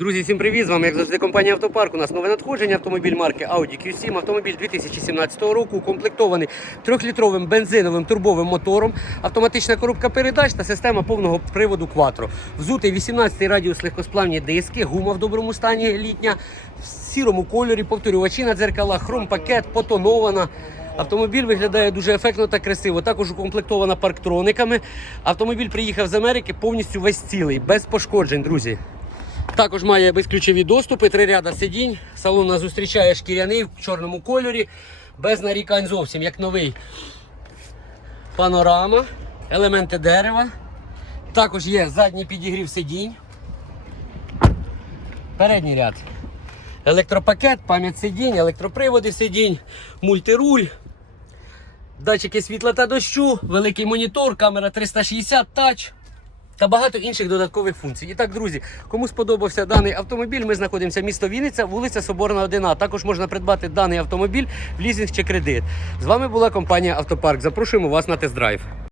Друзі, всім привіт! З вами, як завжди, компанія Автопарк. У нас нове надходження. Автомобіль марки Audi Q7. Автомобіль 2017 року, укомплектований трьохлітровим бензиновим турбовим мотором, автоматична коробка передач та система повного приводу Quattro. Взутий 18 радіус легкосплавні диски, гума в доброму стані літня, в сірому кольорі, повторювачі на дзеркалах, хром-пакет, потонована. Автомобіль виглядає дуже ефектно та красиво. Також укомплектована парктрониками. Автомобіль приїхав з Америки повністю весь цілий, без пошкоджень, друзі. Також має безключові доступи, три ряда сидінь. Салон нас зустрічає шкіряний в чорному кольорі, без нарікань зовсім, як новий. Панорама, елементи дерева. Також є задній підігрів сидінь. Передній ряд. Електропакет, пам'ять сидінь, електроприводи сидінь, мультируль, датчики світла та дощу, великий монітор, камера 360 тач та багато інших додаткових функцій. І так, друзі, кому сподобався даний автомобіль, ми знаходимося місто Вінниця, вулиця Соборна 1А. Також можна придбати даний автомобіль в лізинг чи кредит. З вами була компанія Автопарк. Запрошуємо вас на тест-драйв.